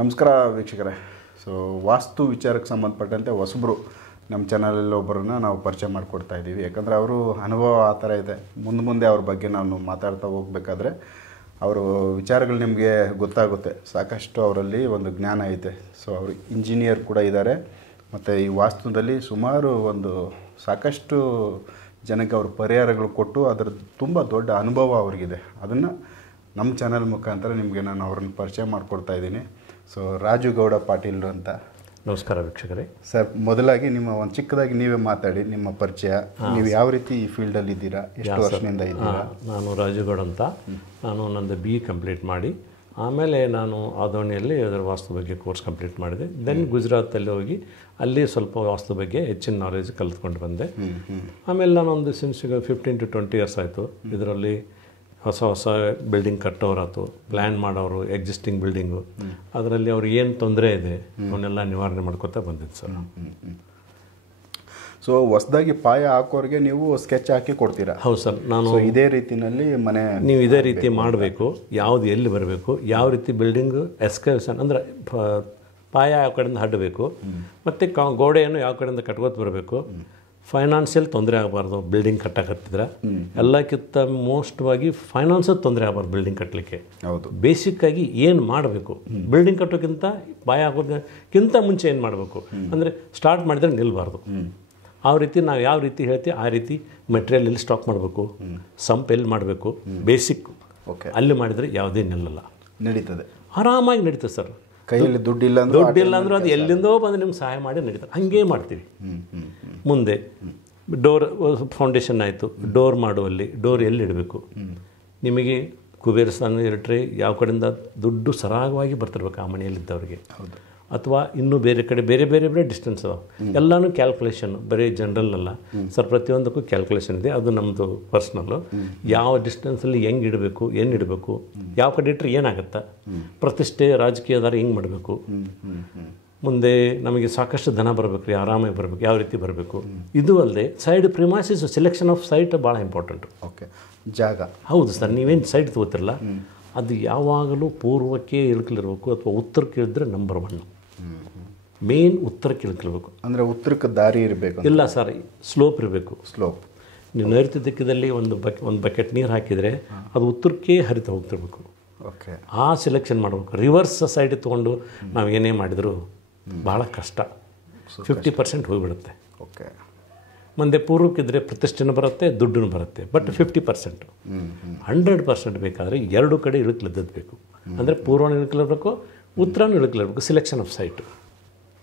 ನಮಸ್ಕಾರ ವೀಕ್ಷಕರೇ. ಸೊ ವಾಸ್ತು ವಿಚಾರಕ್ಕೆ ಸಂಬಂಧಪಟ್ಟಂತೆ ಹೊಸಬ್ರು ನಮ್ಮ ಚಾನಲಲ್ಲಿ ಒಬ್ಬರನ್ನ ನಾವು ಪರಿಚಯ ಮಾಡಿಕೊಡ್ತಾ ಇದ್ದೀವಿ. ಯಾಕಂದರೆ ಅವರು ಅನುಭವ ಆ ಥರ ಇದೆ. ಮುಂದೆ ಅವ್ರ ಬಗ್ಗೆ ನಾನು ಮಾತಾಡ್ತಾ ಹೋಗಬೇಕಾದ್ರೆ ಅವರು ವಿಚಾರಗಳು ನಿಮಗೆ ಗೊತ್ತಾಗುತ್ತೆ. ಸಾಕಷ್ಟು ಅವರಲ್ಲಿ ಒಂದು ಜ್ಞಾನ ಐತೆ. ಸೊ ಅವರು ಇಂಜಿನಿಯರ್ ಕೂಡ ಇದ್ದಾರೆ. ಮತ್ತು ಈ ವಾಸ್ತುದಲ್ಲಿ ಸುಮಾರು ಸಾಕಷ್ಟು ಜನಕ್ಕೆ ಅವರು ಪರಿಹಾರಗಳು ಕೊಟ್ಟು ಅದರ ತುಂಬ ದೊಡ್ಡ ಅನುಭವ ಅವ್ರಿಗಿದೆ. ಅದನ್ನು ನಮ್ಮ ಚಾನಲ್ ಮುಖಾಂತರ ನಿಮಗೆ ನಾನು ಅವ್ರನ್ನ ಪರಿಚಯ ಮಾಡಿಕೊಡ್ತಾ ಇದ್ದೀನಿ. ಸೊ ರಾಜು ಗೌಡ ಪಾಟೀಲ್ ಅಂತ. ನಮಸ್ಕಾರ ವೀಕ್ಷಕರೇ. ಸರ್, ಮೊದಲಾಗಿ ನಿಮ್ಮ ಚಿಕ್ಕದಾಗಿ ನೀವೇ ಮಾತಾಡಿ, ನಿಮ್ಮ ಪರಿಚಯ, ನೀವು ಯಾವ ರೀತಿ ಈ ಫೀಲ್ಡಲ್ಲಿ ಇದ್ದೀರಾ, ಎಷ್ಟು ವರ್ಷದಿಂದ ಇದ್ದೀರಾ? ನಾನು ರಾಜು ಗೌಡ ಅಂತ. ನಾನು ನಂದು BE ಕಂಪ್ಲೀಟ್ ಮಾಡಿ ಆಮೇಲೆ ನಾನು ಆದೋಣಿಯಲ್ಲಿ ಅದರ ವಾಸ್ತು ಬಗ್ಗೆ ಕೋರ್ಸ್ ಕಂಪ್ಲೀಟ್ ಮಾಡಿದೆ. ದೆನ್ ಗುಜರಾತಲ್ಲಿ ಹೋಗಿ ಅಲ್ಲಿ ಸ್ವಲ್ಪ ವಾಸ್ತು ಬಗ್ಗೆ ಹೆಚ್ಚಿನ ನಾಲೆಜ್ ಕಲಿತ್ಕೊಂಡು ಬಂದೆ. ಆಮೇಲೆ ನಾನೊಂದು ಸಿನ್ಸ್ 15 to 20 ಇಯರ್ಸ್ ಆಯಿತು ಇದರಲ್ಲಿ. ಹೊಸ ಬಿಲ್ಡಿಂಗ್ ಕಟ್ಟೋರಾಯ್ತು, ಪ್ಲ್ಯಾನ್ ಮಾಡೋರು, ಎಕ್ಸಿಸ್ಟಿಂಗ್ ಬಿಲ್ಡಿಂಗು, ಅದರಲ್ಲಿ ಅವ್ರು ಏನು ತೊಂದರೆ ಇದೆ ಅವನ್ನೆಲ್ಲ ನಿವಾರಣೆ ಮಾಡ್ಕೊತಾ ಬಂದಿದ್ದು ಸರ್. ಸೊ ಹೊಸದಾಗಿ ಪಾಯ ಹಾಕೋರಿಗೆ ನೀವು ಸ್ಕೆಚ್ ಹಾಕಿ ಕೊಡ್ತೀರಾ? ಹೌದು ಸರ್. ನಾನು ಇದೇ ರೀತಿಯಲ್ಲಿ ನೀವು ಇದೇ ರೀತಿ ಮಾಡಬೇಕು, ಯಾವುದು ಎಲ್ಲಿ ಬರಬೇಕು, ಯಾವ ರೀತಿ ಬಿಲ್ಡಿಂಗು ಎಸ್ಕಲೇಷನ್ ಅಂದರೆ ಪಾಯ ಯಾವ ಕಡೆಯಿಂದ ಹಡ್ಡಬೇಕು, ಮತ್ತು ಗೋಡೆಯನ್ನು ಯಾವ ಕಡೆಯಿಂದ ಕಟ್ಕೋತ ಬರಬೇಕು, ಫೈನಾನ್ಷಿಯಲ್ ತೊಂದರೆ ಆಗಬಾರ್ದು ಬಿಲ್ಡಿಂಗ್ ಕಟ್ಟಕತ್ತಿದ್ರೆ. ಎಲ್ಲಕ್ಕಿಂತ ಮೋಸ್ಟ್ವಾಗಿ ಫೈನಾನ್ಸಲ್ಲಿ ತೊಂದರೆ ಆಗಬಾರ್ದು ಬಿಲ್ಡಿಂಗ್ ಕಟ್ಟಲಿಕ್ಕೆ. ಹೌದು. ಬೇಸಿಕ್ಕಾಗಿ ಏನು ಮಾಡಬೇಕು, ಬಿಲ್ಡಿಂಗ್ ಕಟ್ಟೋಕ್ಕಿಂತ ಪಾಯ ಹಾಕೋದಕ್ಕಿಂತ ಮುಂಚೆ ಏನು ಮಾಡಬೇಕು ಅಂದರೆ ಸ್ಟಾರ್ಟ್ ಮಾಡಿದರೆ ನಿಲ್ಲಬಾರ್ದು. ಆ ರೀತಿ ನಾವು ಯಾವ ರೀತಿ ಹೇಳ್ತೀವಿ ಆ ರೀತಿ ಮೆಟೀರಿಯಲ್ ಎಲ್ಲಿ ಸ್ಟಾಕ್ ಮಾಡಬೇಕು, ಸಂಪ್ ಎಲ್ಲಿ ಮಾಡಬೇಕು, ಬೇಸಿಕ್ ಅಲ್ಲಿ ಮಾಡಿದರೆ ಯಾವುದೇ ನಿಲ್ಲಲ್ಲ, ನಡೀತದೆ, ಆರಾಮಾಗಿ ನಡೀತದೆ ಸರ್. ಕೈಯಲ್ಲಿ ದುಡ್ಡಿಲ್ಲ ಅಂದ್ರೆ ಅದು ಎಲ್ಲಿಂದೋ ಬಂದು ನಿಮ್ಗೆ ಸಹಾಯ ಮಾಡಿ ನಡೀತಾರೆ. ಹಾಗೇ ಮಾಡ್ತೀವಿ. ಮುಂದೆ ಡೋರ್ ಫೌಂಡೇಶನ್ ಆಯಿತು, ಡೋರ್ ಮಾಡುವಲ್ಲಿ ಡೋರ್ ಎಲ್ಲಿ ಇಡಬೇಕು, ನಿಮಗೆ ಕುಬೇರ ಸ್ಥಾನ ಇಟ್ಟರೆ ಯಾವ ಕಡೆಯಿಂದ ದುಡ್ಡು ಸರಾಗವಾಗಿ ಬರ್ತಿರ್ಬೇಕು ಆ ಮನೆಯಲ್ಲಿದ್ದವ್ರಿಗೆ, ಅಥವಾ ಇನ್ನೂ ಬೇರೆ ಕಡೆ ಬೇರೆ ಡಿಸ್ಟೆನ್ಸ್ ಅದಾವೆ. ಎಲ್ಲನೂ ಕ್ಯಾಲ್ಕುಲೇಷನ್, ಬರೀ ಜನರಲ್ ಅಲ್ಲ ಸರ್, ಪ್ರತಿಯೊಂದಕ್ಕೂ ಕ್ಯಾಲ್ಕುಲೇಷನ್ ಇದೆ. ಅದು ನಮ್ಮದು ಪರ್ಸ್ನಲ್ಲು. ಯಾವ ಡಿಸ್ಟೆನ್ಸಲ್ಲಿ ಹೆಂಗೆ ಇಡಬೇಕು, ಏನು ಇಡಬೇಕು, ಯಾವ ಕಡೆ ಇಟ್ಟರೆ ಏನಾಗುತ್ತೆ, ಪ್ರತಿಷ್ಠೆ ರಾಜಕೀಯದಾರ ಹೆಂಗೆ ಮಾಡಬೇಕು, ಮುಂದೆ ನಮಗೆ ಸಾಕಷ್ಟು ಧನ ಬರಬೇಕು, ಆರಾಮಾಗಿ ಬರಬೇಕು, ಯಾವ ರೀತಿ ಬರಬೇಕು. ಇದು ಅಲ್ಲದೆ side premises selection off site ಭಾಳ ಇಂಪಾರ್ಟೆಂಟು. ಓಕೆ, ಜಾಗ. ಹೌದು ಸರ್. ನೀವೇನು ಸೈಟ್ ತಗೋತಿರಲ್ಲ ಅದು ಯಾವಾಗಲೂ ಪೂರ್ವಕ್ಕೆ ಇಳ್ಕಲಿರ್ಬೇಕು ಅಥವಾ ಉತ್ತರಕ್ಕೆ ಇಳಿದ್ರೆ ನಂಬರ್ 1. ಮೇನ್ ಉತ್ತರಕ್ಕೆ ಇಳ್ಕಲ್ಬೇಕು. ಅಂದರೆ ಉತ್ತರಕ್ಕೆ ದಾರಿ ಇರಬೇಕು? ಇಲ್ಲ ಸರ್, ಸ್ಲೋಪ್ ಇರಬೇಕು. ಸ್ಲೋಪ್. ನೀವು ನೈಋತ್ಯ ದಿಕ್ಕದಲ್ಲಿ ಒಂದು ಬಕೆಟ್ ನೀರು ಹಾಕಿದರೆ ಅದು ಉತ್ತರಕ್ಕೆ ಹರಿತಾ ಹೋಗ್ತಿರ್ಬೇಕು. ಓಕೆ, ಆ ಸೆಲೆಕ್ಷನ್ ಮಾಡಬೇಕು. ರಿವರ್ಸ್ ಸೈಡ್ ತೊಗೊಂಡು ನಾವು ಏನೇ ಮಾಡಿದರೂ ಭಾಳ ಕಷ್ಟ, 50% ಹೋಗಿಬಿಡುತ್ತೆ. ಓಕೆ. ಮುಂದೆ ಪೂರ್ವಕ್ಕಿದ್ರೆ ಪ್ರತಿಷ್ಠೆನೂ ಬರುತ್ತೆ, ದುಡ್ಡು ಬರುತ್ತೆ. ಬಟ್ 50%, 100% ಬೇಕಾದರೆ ಎರಡು ಕಡೆ ಇಳುಕಲಿದ್ದದ್ದು ಬೇಕು. ಅಂದರೆ ಪೂರ್ವನೂ ಇಳುಕಲಿರಬೇಕು, ಉತ್ತರನೂ ಇಳುಕಲಿರಬೇಕು. Selection of site.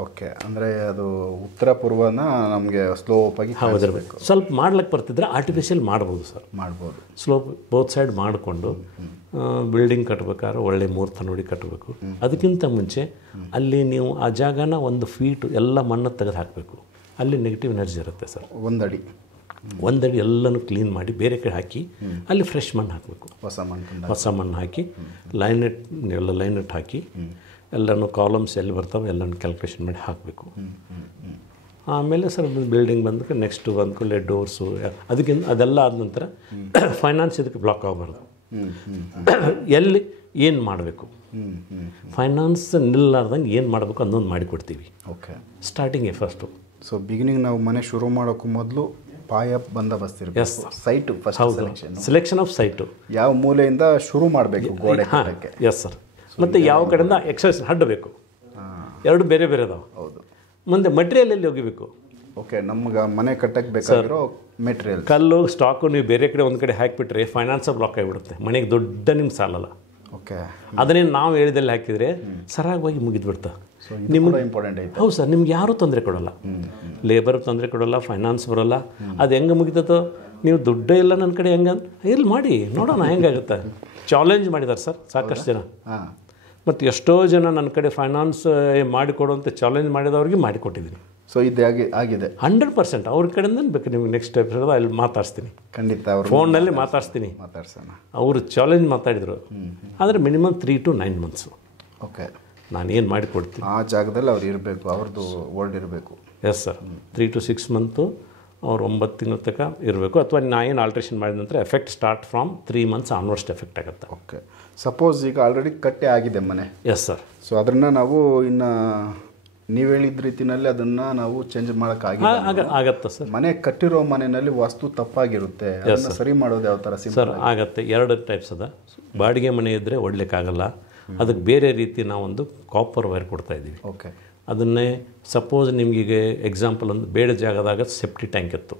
ಓಕೆ, ಅಂದರೆ ಅದು ಉತ್ತರ ಪೂರ್ವನ ನಮಗೆ ಸ್ಲೋಪ್ ಆಗಿ ಹೌದಿರಬೇಕು. ಸ್ವಲ್ಪ ಮಾಡ್ಲಿಕ್ಕೆ ಬರ್ತಿದ್ರೆ ಆರ್ಟಿಫಿಷಿಯಲ್ ಮಾಡ್ಬೋದು ಸರ್, ಮಾಡ್ಬೋದು. ಸ್ಲೋಪ್ ಬೋತ್ ಸೈಡ್ ಮಾಡಿಕೊಂಡು ಬಿಲ್ಡಿಂಗ್ ಕಟ್ಟಬೇಕಾದ್ರೆ ಒಳ್ಳೆ ಮುಹೂರ್ತ ನೋಡಿ ಕಟ್ಟಬೇಕು. ಅದಕ್ಕಿಂತ ಮುಂಚೆ ಅಲ್ಲಿ ನೀವು ಆ ಜಾಗನ 1 ಫೀಟ್ ಎಲ್ಲ ಮಣ್ಣು ತೆಗೆದು ಹಾಕಬೇಕು. ಅಲ್ಲಿ ನೆಗೆಟಿವ್ ಎನರ್ಜಿ ಇರುತ್ತೆ ಸರ್. 1 ಅಡಿ ಎಲ್ಲನೂ ಕ್ಲೀನ್ ಮಾಡಿ ಬೇರೆ ಕಡೆ ಹಾಕಿ ಅಲ್ಲಿ ಫ್ರೆಶ್ ಮಣ್ಣು ಹಾಕಬೇಕು. ಹೊಸ ಮಣ್ಣು ಹಾಕಿ ಲೈನೆಟ್ ಹಾಕಿ ಎಲ್ಲನೂ ಕಾಲಮ್ಸ್ ಎಲ್ಲಿ ಬರ್ತಾವೆ ಎಲ್ಲನೂ ಕ್ಯಾಲ್ಕುಲೇಷನ್ ಮಾಡಿ ಹಾಕಬೇಕು. ಆಮೇಲೆ ಸರ್ ಬಿಲ್ಡಿಂಗ್ ಬಂದಕ್ಕೆ ನೆಕ್ಸ್ಟ್ ಬಂದ್ಕೊಳ್ಳೆ ಡೋರ್ಸು ಅದೆಲ್ಲ ಆದ ನಂತರ ಫೈನಾನ್ಸ್ ಇದಕ್ಕೆ ಬ್ಲಾಕ್ ಆಗಬಾರ್ದು. ಎಲ್ಲಿ ಏನು ಮಾಡಬೇಕು, ಫೈನಾನ್ಸ್ ನಿಲ್ಲಾರ್ದಂಗೆ ಏನು ಮಾಡಬೇಕು ಅನ್ನೋದು ಮಾಡಿಕೊಡ್ತೀವಿ. Okay, starting first. So beginning ನಾವು ಮನೆ ಶುರು ಮಾಡೋಕ್ಕೂ ಮೊದಲು ಪಾಯ ಬಂದೋಬಸ್ತ್ ಇರಬೇಕು. Site first selection of site, ಯಾವ ಮೂಲೆಯಿಂದ ಶುರು ಮಾಡಬೇಕು ಗೋಡೆ ಕಟ್ಟಕ್ಕೆ. Yes sir. ಮತ್ತು ಯಾವ ಕಡೆಯಿಂದ ಎಕ್ಸೈಸ್ ಹಡ್ಡಬೇಕು, ಎರಡು ಬೇರೆ ಅದಾವೆ. ಹೌದು. ಮುಂದೆ ಮಟೀರಿಯಲ್ ಎಲ್ಲಿ ಹೋಗಿಬೇಕು. ಓಕೆ, ನಮ್ಗೆ ಮನೆ ಕಟ್ಟಕ್ಕೆ ಬೇಕಾಗಿರೋ ಮೆಟೀರಿಯಲ್, ಕಲ್ಲು ಸ್ಟಾಕು ನೀವು ಬೇರೆ ಕಡೆ ಒಂದು ಕಡೆ ಹಾಕಿಬಿಟ್ರೆ ಫೈನಾನ್ಸ್ ಬ್ಲಾಕ್ ಆಗಿಬಿಡುತ್ತೆ, ಮನೆಗೆ ದೊಡ್ಡ ನಿಮ್ಗೆ ಸಾಲಲ್ಲ. ಓಕೆ, ಅದನ್ನೇ ನಾವು ಹೇಳಿದಲ್ಲಿ ಹಾಕಿದರೆ ಸರಾಗವಾಗಿ ಮುಗಿದ್ಬಿಡ್ತಾ. ನಿಮ್ಗೆ ಇಂಪಾರ್ಟೆಂಟ್ ಐತೆ. ಹೌದು ಸರ್. ನಿಮ್ಗೆ ಯಾರೂ ತೊಂದರೆ ಕೊಡೋಲ್ಲ, ಲೇಬರ್ ತೊಂದರೆ ಕೊಡೋಲ್ಲ, ಫೈನಾನ್ಸ್ ಬರೋಲ್ಲ. ಅದು ಹೆಂಗೆ ಮುಗಿತದೋ, ನೀವು ದುಡ್ಡೇ ಇಲ್ಲ ನನ್ನ ಕಡೆ ಹೆಂಗೆ ಇಲ್ಲಿ ಮಾಡಿ ನೋಡೋಣ ಹೆಂಗಾಗುತ್ತೆ. ಚಾಲೆಂಜ್ ಮಾಡಿದ್ದಾರೆ ಸರ್ ಸಾಕಷ್ಟು ಜನ. ಮತ್ತು ಎಷ್ಟೋ ಜನ ನನ್ನ ಕಡೆ ಫೈನಾನ್ಸ್ ಮಾಡಿಕೊಡುವಂಥ ಚಾಲೆಂಜ್ ಮಾಡಿದವ್ರಿಗೆ ಮಾಡಿಕೊಟ್ಟಿದ್ದೀನಿ. ಸೊ ಇದು ಆಗಿದೆ 100%. ಅವ್ರ ಕಡೆಯಿಂದ ಬೇಕು. ನಿಮ್ಗೆ ನೆಕ್ಸ್ಟ್ ಎಪಿಸೋಡ್ ಅಲ್ಲಿ ಮಾತಾಡ್ತೀನಿ, ಖಂಡಿತ ಫೋನ್ನಲ್ಲಿ ಮಾತಾಡ್ತೀನಿ. ಅವರು ಚಾಲೆಂಜ್ ಮಾತಾಡಿದರು. ಆದರೆ ಮಿನಿಮಮ್ 3 to 9 months. ಓಕೆ, ನಾನೇನು ಮಾಡಿಕೊಡ್ತೀನಿ ಆ ಜಾಗದಲ್ಲಿ ಅವ್ರು ಇರಬೇಕು, ಅವ್ರದ್ದು ವರ್ಲ್ಡ್ ಇರಬೇಕು. Yes sir. 3 to 6 months ಅವ್ರು 9 ತಿಂಗಳ ತನಕ ಇರಬೇಕು, ಅಥವಾ ನಾ ಏನು ಆಲ್ಟ್ರೇಷನ್ ಮಾಡಿದ ನಂತರ effect start from 3 months onwards effect ಆಗುತ್ತೆ. ಓಕೆ, ಸಪೋಸ್ ಈಗ ಆಲ್ರೆಡಿ ಕಟ್ಟೆ ಆಗಿದೆ ಮನೆ. Yes sir. ಸೊ ಅದನ್ನು ನಾವು ಇನ್ನು ನೀವು ಹೇಳಿದ ರೀತಿಯಲ್ಲಿ ಅದನ್ನು ನಾವು ಚೇಂಜ್ ಮಾಡೋಕ್ಕಾಗಿಲ್ಲ. ಆಗತ್ತೆ ಸರ್. ಮನೆ ಕಟ್ಟಿರೋ ಮನೆಯಲ್ಲಿ ವಾಸ್ತು ತಪ್ಪಾಗಿರುತ್ತೆ, ಅದನ್ನು ಸರಿ ಮಾಡೋದು ಯಾವ ಥರ? ಸರ್ ಆಗತ್ತೆ. 2 ಟೈಪ್ಸ್ ಅದ. ಬಾಡಿಗೆ ಮನೆ ಇದ್ದರೆ ಓಡಲಿಕ್ಕಾಗಲ್ಲ, ಅದಕ್ಕೆ ಬೇರೆ ರೀತಿ ನಾವೊಂದು ಕಾಪರ್ ವೈರ್ ಕೊಡ್ತಾ ಇದ್ದೀವಿ. ಓಕೆ. ಅದನ್ನೇ ಸಪೋಸ್ ನಿಮಗೀಗ ಎಕ್ಸಾಂಪಲ್ ಒಂದು ಬೇಡ ಜಾಗದಾಗ ಸೆಪ್ಟಿ ಟ್ಯಾಂಕ್ ಇತ್ತು,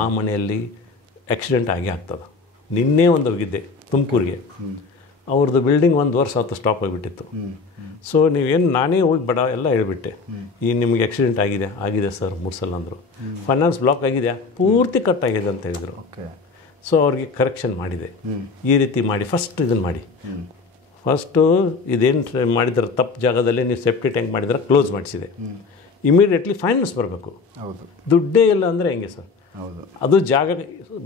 ಆ ಮನೆಯಲ್ಲಿ ಆಕ್ಸಿಡೆಂಟ್ ಆಗೇ ಆಗ್ತದೆ. ನಿನ್ನೆ ಒಂದು ಹೋಗಿದ್ದೆ ತುಮಕೂರಿಗೆ, ಅವ್ರದ್ದು ಬಿಲ್ಡಿಂಗ್ 1 ವರ್ಷ ಆಯ್ತು ಸ್ಟಾಪ್ ಆಗಿಬಿಟ್ಟಿತ್ತು. ಸೊ ನೀವೇನು ನಾನೇ ಹೋಗಿ ಎಲ್ಲ ಹೇಳ್ಬಿಟ್ಟೆ, ಈ ನಿಮಗೆ ಆಕ್ಸಿಡೆಂಟ್ ಆಗಿದೆ ಸರ್ 3 ಸಲ ಅಂದರು. ಫೈನಾನ್ಸ್ ಬ್ಲಾಕ್ ಆಗಿದೆಯಾ? ಪೂರ್ತಿ ಕಟ್ ಆಗಿದೆ ಅಂತ ಹೇಳಿದರು. ಓಕೆ. ಸೊ ಅವ್ರಿಗೆ ಕರೆಕ್ಷನ್ ಮಾಡಿದೆ, ಈ ರೀತಿ ಮಾಡಿ ಫಸ್ಟ್ ಇದನ್ನು ಮಾಡಿ. ಫಸ್ಟು ಇದೇನು ಮಾಡಿದ್ರೆ ತಪ್ಪು ಜಾಗದಲ್ಲಿ ನೀವು ಸೇಫ್ಟಿ ಟ್ಯಾಂಕ್ ಮಾಡಿದ್ರೆ ಕ್ಲೋಸ್ ಮಾಡಿಸಿದೆ, ಇಮಿಡಿಯೇಟ್ಲಿ ಫೈನಾನ್ಸ್ ಬರಬೇಕು. ಹೌದು. ದುಡ್ಡೇ ಇಲ್ಲ ಅಂದರೆ ಹೆಂಗೆ ಸರ್? ಹೌದು. ಅದು ಜಾಗ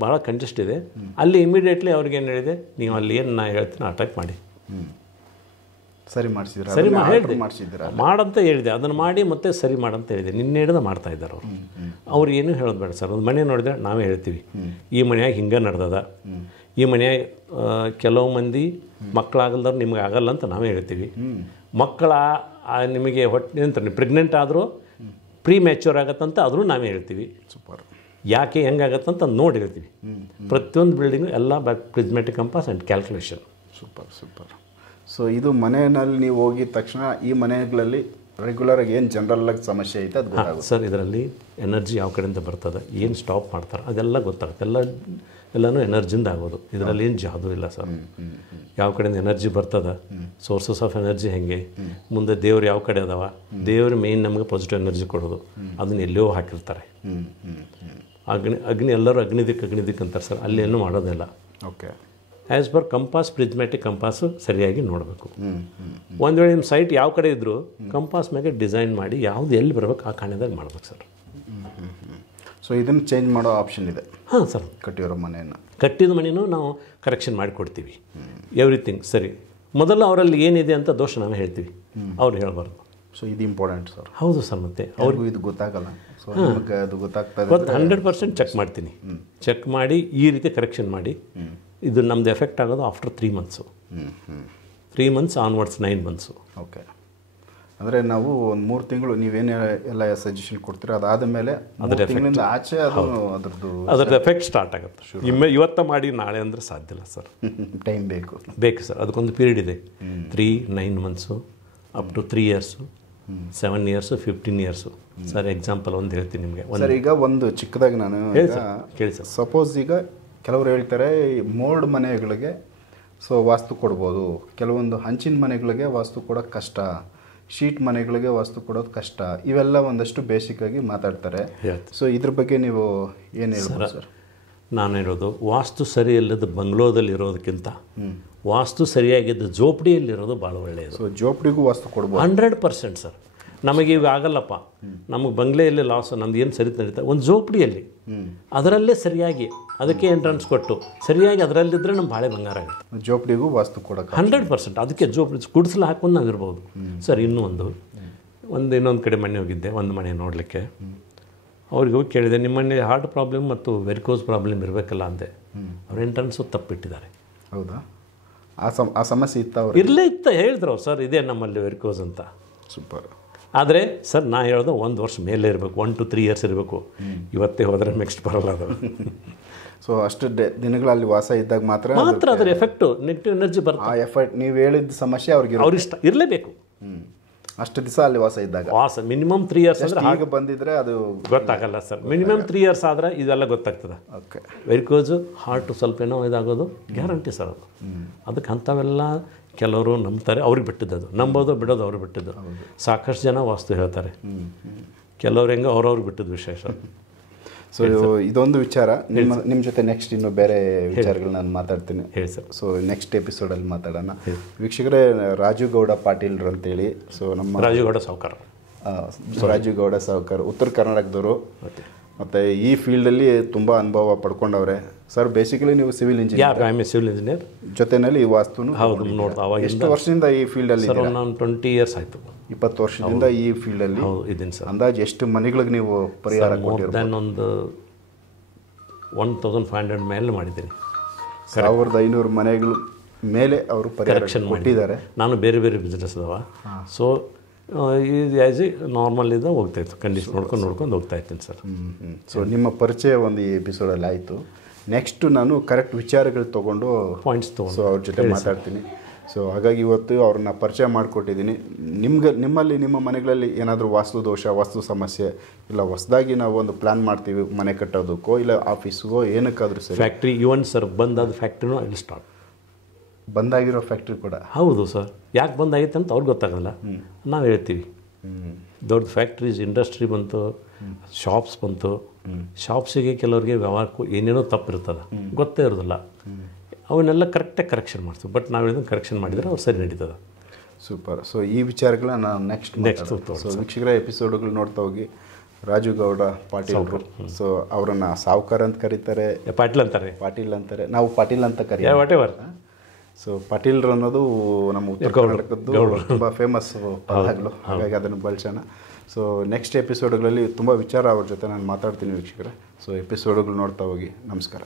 ಭಾಳ ಕಂಜೆಸ್ಟ್ ಇದೆ, ಅಲ್ಲಿ ಇಮಿಡಿಯೇಟ್ಲಿ ಅವ್ರಿಗೆ ಏನು ಹೇಳಿದೆ, ನೀವು ಅಲ್ಲಿ ಏನು ನಾನು ಹೇಳ್ತೀನಿ ಆ ಟೈಪ್ ಮಾಡಿ. ಸರಿ ಮಾಡಿಸಿದ್ರೆ ಸರಿ ಹೇಳಿದೆ, ಮಾಡಂತ ಹೇಳಿದೆ, ಅದನ್ನು ಮಾಡಿ ಮತ್ತೆ ಸರಿ ಮಾಡಂತ ಹೇಳಿದೆ. ನಿನ್ನೆ ಹಿಡಿದು ಮಾಡ್ತಾ ಇದ್ದಾರೆ ಅವರು. ಅವ್ರು ಏನು ಹೇಳೋದು ಬೇಡ ಸರ್. ಒಂದು ಮನೆ ನೋಡಿದ್ರೆ ನಾವೇ ಹೇಳ್ತೀವಿ, ಈ ಮನೆಯಾಗ ಹಿಂಗೆ ನಡೆದದ, ಈ ಮನೆಯಾಗ ಕೆಲವು ಮಂದಿ ಮಕ್ಕಳಾಗಲ್ದವ್ರು ನಿಮ್ಗೆ ಆಗಲ್ಲ ಅಂತ ನಾವೇ ಹೇಳ್ತೀವಿ. ಮಕ್ಕಳ ನಿಮಗೆ ಹೊಟ್ಟೆ ಅಂತ ಪ್ರೆಗ್ನೆಂಟ್ ಆದರೂ ಪ್ರೀ ಮ್ಯಾಚ್ಯೂರ್ ಆಗತ್ತಂತ ಆದರೂ ನಾವೇ ಹೇಳ್ತೀವಿ. ಸೂಪರ್. ಯಾಕೆ ಹೆಂಗಾಗತ್ತಂತ ನೋಡಿ ಹೇಳ್ತೀವಿ. ಪ್ರತಿಯೊಂದು ಬಿಲ್ಡಿಂಗು ಎಲ್ಲ prismatic compass and calculation. Super super. So ಇದು ಮನೆಯಲ್ಲಿ ನೀವು ಹೋಗಿದ ತಕ್ಷಣ ಈ ಮನೆಗಳಲ್ಲಿ ರೆಗ್ಯುಲರಾಗಿ ಏನು ಜನರಲ್ಲಾಗಿ ಸಮಸ್ಯೆ ಐತೆ ಅದು ಗೊತ್ತಾಗುತ್ತೆ ಸರ್. ಇದರಲ್ಲಿ ಎನರ್ಜಿ ಯಾವ ಕಡೆಯಿಂದ ಬರ್ತದೆ, ಏನು ಸ್ಟಾಪ್ ಮಾಡ್ತಾರೆ ಅದೆಲ್ಲ ಗೊತ್ತಾಗುತ್ತೆ. ಎಲ್ಲನೂ ಎನರ್ಜಿಯಿಂದ ಆಗೋದು, ಇದರಲ್ಲಿ ಏನು ಜಾದು ಇಲ್ಲ ಸರ್. ಯಾವ ಕಡೆಯಿಂದ ಎನರ್ಜಿ ಬರ್ತದೆ, ಸೋರ್ಸಸ್ ಆಫ್ ಎನರ್ಜಿ ಹೆಂಗೆ, ಮುಂದೆ ದೇವ್ರು ಯಾವ ಕಡೆ ಅದಾವ, ದೇವ್ರ ಮೇಯ್ನ್ ನಮಗೆ ಪಾಸಿಟಿವ್ ಎನರ್ಜಿ ಕೊಡೋದು, ಅದನ್ನ ಎಲ್ಲೋ ಹಾಕಿರ್ತಾರೆ. ಅಗ್ನಿ ಎಲ್ಲರೂ ಅಗ್ನಿದಿಕ್ ಅಂತಾರೆ ಸರ್, ಅಲ್ಲಿ ಏನೂ ಮಾಡೋದಿಲ್ಲ. Okay. As per compass ಪ್ರಿಸ್ಮೆಟಿಕ್ compass ಸರಿಯಾಗಿ ನೋಡಬೇಕು. ಒಂದು ವೇಳೆ ನಿಮ್ಮ ಸೈಟ್ ಯಾವ ಕಡೆ ಇದ್ದರೂ ಕಂಪಾಸ್ ಮೇಲೆ ಡಿಸೈನ್ ಮಾಡಿ ಯಾವುದು ಎಲ್ಲಿ ಬರಬೇಕು ಆ ಕಾರಣದಾಗ ಮಾಡ್ಬೇಕು ಸರ್. ಸೊ ಇದನ್ನು ಚೇಂಜ್ ಮಾಡೋ ಆಪ್ಷನ್ ಇದೆ? ಹಾಂ ಸರ್. ಕಟ್ಟಿರೋ ಮನೆಯನ್ನು, ಕಟ್ಟಿದ ಮನೆಯೂ ನಾವು ಕರೆಕ್ಷನ್ ಮಾಡಿಕೊಡ್ತೀವಿ. ಎವ್ರಿಥಿಂಗ್ ಸರಿ. ಮೊದಲು ಅವರಲ್ಲಿ ಏನಿದೆ ಅಂತ ದೋಷ ನಾವೇ ಹೇಳ್ತೀವಿ, ಅವ್ರು ಹೇಳಬಾರ್ದು. ಸೊ ಇದು ಇಂಪಾರ್ಟೆಂಟ್ ಸರ್. ಹೌದು ಸರ್. ಮತ್ತು ಅವ್ರಿಗೂ ಇದು ಗೊತ್ತಾಗಲ್ಲ. ಸೊ ನಿಮಗೆ ಅದು ಗೊತ್ತಾಗ್ತದೆ. 100% ಚೆಕ್ ಮಾಡ್ತೀನಿ. ಚೆಕ್ ಮಾಡಿ ಈ ರೀತಿ ಕರೆಕ್ಷನ್ ಮಾಡಿ, ಇದು ನಮ್ಮದು ಎಫೆಕ್ಟ್ ಆಗೋದು after 3 months. 3 months onwards 9 months. Okay. ಅಂದರೆ ನಾವು ಒಂದು 3 ತಿಂಗಳು ನೀವೇನು ಎಲ್ಲ ಸಜೆಷನ್ ಕೊಡ್ತೀರ ಅದಾದ ಮೇಲೆ ತಿಂಗಳಿಂದ ಆಚೆ ಅದರದ್ದು ಎಫೆಕ್ಟ್ ಸ್ಟಾರ್ಟ್ ಆಗುತ್ತೆ. ಇವತ್ತ ಮಾಡಿ ನಾಳೆ ಅಂದರೆ ಸಾಧ್ಯ ಇಲ್ಲ ಸರ್. ಟೈಮ್ ಬೇಕು ಸರ್. ಅದಕ್ಕೊಂದು ಪೀರಿಯಡ್ ಇದೆ. 3, 9 months up to 3 years, 7 years, 15 years. Sir example ಒಂದು ಹೇಳ್ತೀನಿ ನಿಮಗೆ. ಸರ್ ಈಗ ಒಂದು ಚಿಕ್ಕದಾಗಿ ನಾನು ಕೇಳಿ ಸರ್. ಸಪೋಸ್ ಈಗ ಕೆಲವರು ಹೇಳ್ತಾರೆ ಮೋಲ್ಡ್ ಮನೆಗಳಿಗೆ ಸೊ ವಾಸ್ತು ಕೊಡ್ಬೋದು, ಕೆಲವೊಂದು ಹಂಚಿನ ಮನೆಗಳಿಗೆ ವಾಸ್ತು ಕೊಡೋದು ಕಷ್ಟ, ಶೀಟ್ ಮನೆಗಳಿಗೆ ವಾಸ್ತು ಕೊಡೋದು ಕಷ್ಟ, ಇವೆಲ್ಲ ಒಂದಷ್ಟು ಬೇಸಿಕ್ಕಾಗಿ ಮಾತಾಡ್ತಾರೆ. ಸೊ ಇದ್ರ ಬಗ್ಗೆ ನೀವು ಏನು ಹೇಳ್ಬೋದು ಸರ್? ನಾನು ಹೇಳೋದು, ವಾಸ್ತು ಸರಿ ಇಲ್ಲದ ಬಂಗ್ಲೋದಲ್ಲಿ ಇರೋದಕ್ಕಿಂತ ವಾಸ್ತು ಸರಿಯಾಗಿದ್ದು ಜೋಪಡಿಯಲ್ಲಿರೋದು ಭಾಳ ಒಳ್ಳೆಯದು. ಸೊ ಜೋಪಡಿಗೂ ವಾಸ್ತು ಕೊಡ್ಬೋದು 100% ಸರ್. ನಮಗೆ ಇವಾಗ ಆಗಲ್ಲಪ್ಪ, ನಮಗೆ ಬಂಗ್ಲೆಯಲ್ಲಿ ಲಾಸ್, ನಮ್ದು ಏನು ಸರಿ ನಡೀತಾ, ಒಂದು ಜೋಪಡಿಯಲ್ಲಿ ಅದರಲ್ಲೇ ಸರಿಯಾಗಿ ಅದಕ್ಕೆ ಎಂಟ್ರೆನ್ಸ್ ಕೊಟ್ಟು ಸರಿಯಾಗಿ ಅದರಲ್ಲಿದ್ದರೆ ನಮ್ಮ ಬಾಳೆ ಬಂಗಾರ ಆಗುತ್ತೆ. ಜೋಪಡಿಗೂ ವಾಸ್ತು ಕೊಡೋಕೆ 100%. ಅದಕ್ಕೆ ಜೋಪಡಿ ಗುಡಿಸಲು ಹಾಕೊಂಡು ನಾವು ಇರ್ಬೋದು ಸರ್. ಇನ್ನೊಂದು ಇನ್ನೊಂದು ಕಡೆ ಮನೆ ಹೋಗಿದ್ದೆ, ಒಂದು ಮನೆ ನೋಡಲಿಕ್ಕೆ. ಅವ್ರಿಗೆ ಹೋಗಿ ಕೇಳಿದೆ, ನಿಮ್ಮ ಮನೆ ಹಾರ್ಟ್ ಪ್ರಾಬ್ಲಮ್ ಮತ್ತು ವೆರಿಕೋಸ್ ಪ್ರಾಬ್ಲಮ್ ಇರಬೇಕಲ್ಲ ಅಂದೆ. ಅವ್ರ ಎಂಟ್ರೆನ್ಸು ತಪ್ಪಿಟ್ಟಿದ್ದಾರೆ. ಹೌದಾ? ಆ ಸಮಸ್ಯೆ ಇತ್ತು? ಇರಲೇ ಇತ್ತು ಹೇಳಿದ್ರು ಅವ್ರು. ಸರ್ ಇದೇ ನಮ್ಮಲ್ಲಿ ವೆರಿಕೋಸ್ ಅಂತ. ಸೂಪರ್. ಆದರೆ ಸರ್ ನಾ ಹೇಳೋದು 1 ವರ್ಷ ಮೇಲೆ ಇರಬೇಕು, 1 to 3 ಇಯರ್ಸ್ ಇರಬೇಕು. ಇವತ್ತೇ ಹೋದರೆ ನೆಕ್ಸ್ಟ್ ಬರೋಲ್ಲ ಅದು. ಸೊ ಅಷ್ಟು ದಿನಗಳಲ್ಲಿ ವಾಸ ಇದ್ದಾಗ ಮಾತ್ರ ಅದರ ಎಫೆಕ್ಟು ನೆಗೆಟಿವ್ ಎನರ್ಜಿ ಬರುತ್ತೆ. ಆ ಎಫೆಕ್ಟ್ ನೀವು ಹೇಳಿದ ಸಮಸ್ಯೆ ಅವ್ರಿಗೆ ಇಷ್ಟ ಇರಲೇಬೇಕು. ಅಷ್ಟು ದಿವಸ ಅಲ್ಲಿ ವಾಸ ಇದ್ದಾಗ ಮಿನಿಮಮ್ 3 ಇಯರ್ಸ್ ಅಂದರೆ ಹಾಗೆ ಬಂದಿದ್ರೆ ಅದು ಗೊತ್ತಾಗಲ್ಲ ಸರ್. ಮಿನಿಮಮ್ 3 ಇಯರ್ಸ್ ಆದರೆ ಇದೆಲ್ಲ ಗೊತ್ತಾಗ್ತದೆ. ಓಕೆ. ವೆರಿಕೋಸು ಹಾರ್ಟು ಸ್ವಲ್ಪ ಏನೋ ಇದಾಗೋದು ಗ್ಯಾರಂಟಿ ಸರ್ ಅದು. ಅದಕ್ಕೆ ಅಂಥವೆಲ್ಲ ಕೆಲವರು ನಂಬ್ತಾರೆ, ಅವ್ರಿಗೆ ಬಿಟ್ಟಿದ್ದು. ಅದು ನಂಬೋದು ಬಿಡೋದು ಅವ್ರಿಗೆ ಬಿಟ್ಟಿದ್ದು. ಸಾಕಷ್ಟು ಜನ ವಾಸ್ತು ಹೇಳ್ತಾರೆ, ಕೆಲವ್ರು ಹೆಂಗೆ ಅವ್ರವ್ರಿಗೆ ಬಿಟ್ಟಿದ್ದು ವಿಷಯ ಸರ್. ಸೊ ಇದೊಂದು ವಿಚಾರ. ನಿಮ್ಮ ಜೊತೆ ನೆಕ್ಸ್ಟ್ ಇನ್ನು ಬೇರೆ ವಿಚಾರಗಳು ನಾನು ಮಾತಾಡ್ತೀನಿ. ಹೇಳಿ ಸರ್. ಸೊ ನೆಕ್ಸ್ಟ್ ಎಪಿಸೋಡಲ್ಲಿ ಮಾತಾಡೋಣ. ವೀಕ್ಷಕರೇ, ರಾಜು ಗೌಡ ಪಾಟೀಲ್ರು ಅಂತೇಳಿ, ಸೊ ನಮ್ಮ ರಾಜು ಗೌಡ ಸಾವ್ಕಾರ, ರಾಜು ಗೌಡ ಸಾವ್ಕಾರ ಉತ್ತರ ಕರ್ನಾಟಕದವರು. ಮತ್ತು ಈ ಫೀಲ್ಡಲ್ಲಿ ತುಂಬ ಅನುಭವ ಪಡ್ಕೊಂಡವ್ರೆ. ಸರ್ ಬೇಸಿಕಲಿ ನೀವು ಸಿವಿಲ್ ಇಂಜಿನಿಯರ್ ಜೊತೆಯಲ್ಲಿ ಈ ವಾಸ್ತುನು ಹೌದು ನೋಡ್ತಾ. ಅವಾಗ ಎಷ್ಟು ವರ್ಷದಿಂದ ಈ ಫೀಲ್ಡಲ್ಲಿ? ಸರ್ ನಾನು 20 ಇಯರ್ಸ್ ಆಯಿತು. 20 ವರ್ಷದಿಂದ ಈ ಫೀಲ್ಡಲ್ಲಿ ಇದ್ದೀನಿ ಸರ್. ಅಂದಾಜು ಎಷ್ಟು ಮನೆಗಳಿಗೆ ನೀವು ಪರಿಹಾರ ಕೊಟ್ಟಿರ್ಬೋದು? ಒಂದು 1500 ಮೇಲೆ ಮಾಡಿದ್ದೀನಿ. 1500 ಮನೆಗಳು ಮೇಲೆ ಅವರು ಕರೆಕ್ಷನ್ ಕೊಟ್ಟಿದ್ದಾರೆ. ನಾನು ಬೇರೆ ಬೇರೆ ಬಿಸ್ನೆಸ್ ಅದಾವ. ಸೊ ಇದು ಆ್ಯಸ್ ಎ ನಾರ್ಮಲ್ ಇದ್ದ ಹೋಗ್ತಾಯಿತ್ತು, ಕಂಡೀಷನ್ ನೋಡ್ಕೊಂಡು ಹೋಗ್ತಾ ಇರ್ತೀನಿ ಸರ್. ಸೊ ನಿಮ್ಮ ಪರಿಚಯ ಒಂದು ಈ ಎಪಿಸೋಡಲ್ಲಿ ಆಯಿತು. ನೆಕ್ಸ್ಟು ನಾನು ಕರೆಕ್ಟ್ ವಿಚಾರಗಳು ತೊಗೊಂಡು ಪಾಯಿಂಟ್ಸ್ ತೊಗೊಂಡು ಸೊ ಅವ್ರ ಜೊತೆ ಮಾತಾಡ್ತೀನಿ. ಸೊ ಹಾಗಾಗಿ ಇವತ್ತು ಅವ್ರನ್ನ ಪರಿಚಯ ಮಾಡಿಕೊಟ್ಟಿದ್ದೀನಿ. ನಿಮ್ಮಲ್ಲಿ ನಿಮ್ಮ ಮನೆಗಳಲ್ಲಿ ಏನಾದರೂ ವಾಸ್ತು ದೋಷ, ವಾಸ್ತು ಸಮಸ್ಯೆ ಇಲ್ಲ, ಹೊಸದಾಗಿ ನಾವು ಒಂದು ಪ್ಲ್ಯಾನ್ ಮಾಡ್ತೀವಿ ಮನೆ ಕಟ್ಟೋದಕ್ಕೋ ಇಲ್ಲ ಆಫೀಸ್ಗೋ ಏನಕ್ಕಾದರೂ ಸರಿ, ಫ್ಯಾಕ್ಟ್ರಿ ಇವನ್ ಸರ್ ಬಂದಾದ ಫ್ಯಾಕ್ಟ್ರಿನೂ ಇಲ್ಲಿ ಸ್ಟಾರ್ಟ್ ಬಂದಾಗಿರೋ ಫ್ಯಾಕ್ಟ್ರಿ ಕೂಡ. ಹೌದು ಸರ್. ಯಾಕೆ ಬಂದಾಗಿತ್ತು ಅಂತ ಅವ್ರಿಗೆ ಗೊತ್ತಾಗಲ್ಲ, ನಾವು ಹೇಳ್ತೀವಿ. ದೊಡ್ಡ ಫ್ಯಾಕ್ಟ್ರೀಸ್, ಇಂಡಸ್ಟ್ರಿ ಬಂತು, ಶಾಪ್ಸ್ ಬಂತು. ಶಾಪ್ಸಿಗೆ ಕೆಲವ್ರಿಗೆ ವ್ಯವಹಾರಕ್ಕೂ ಏನೇನೋ ತಪ್ಪಿರ್ತದೆ, ಗೊತ್ತೇ ಇರೋದಿಲ್ಲ. ಅವನ್ನೆಲ್ಲ ಕರೆಕ್ಟಾಗಿ ಕರೆಕ್ಷನ್ ಮಾಡ್ತೀವಿ. ಬಟ್ ನಾವು ಇದನ್ನು ಕರೆಕ್ಷನ್ ಮಾಡಿದರೆ ಅವ್ರು ಸರಿ ನಡೀತದೆ. ಸೂಪರ್. ಸೊ ಈ ವಿಚಾರಗಳನ್ನ ನಾನು ನೆಕ್ಸ್ಟ್ ಸೊ ವೀಕ್ಷಕರ ಎಪಿಸೋಡ್ಗಳು ನೋಡ್ತಾ ಹೋಗಿ. ರಾಜು ಗೌಡ ಪಾಟೀಲ್, ಸೊ ಅವರನ್ನು ಸಾವುಕಾರ ಅಂತ ಕರೀತಾರೆ, ಪಾಟೀಲ್ ಅಂತಾರೆ, ನಾವು ಪಾಟೀಲ್ ಅಂತ ಕರೀತೀವಿ. What ever. ಸೊ ಪಾಟೀಲ್ರು ಅನ್ನೋದು ನಮ್ಮ ಉತ್ತರ ಕರ್ನಾಟಕದ್ದು ತುಂಬ ಫೇಮಸ್ ಪದಗಳು, ಹಾಗಾಗಿ ಅದನ್ನು ಬಳಸೋಣ. ಸೊ ನೆಕ್ಸ್ಟ್ ಎಪಿಸೋಡ್ಗಳಲ್ಲಿ ತುಂಬ ವಿಚಾರ ಅವ್ರ ಜೊತೆ ನಾನು ಮಾತಾಡ್ತೀನಿ ವೀಕ್ಷಕರೇ. ಸೊ ಎಪಿಸೋಡ್ಗಳು ನೋಡ್ತಾ ಹೋಗಿ. ನಮಸ್ಕಾರ.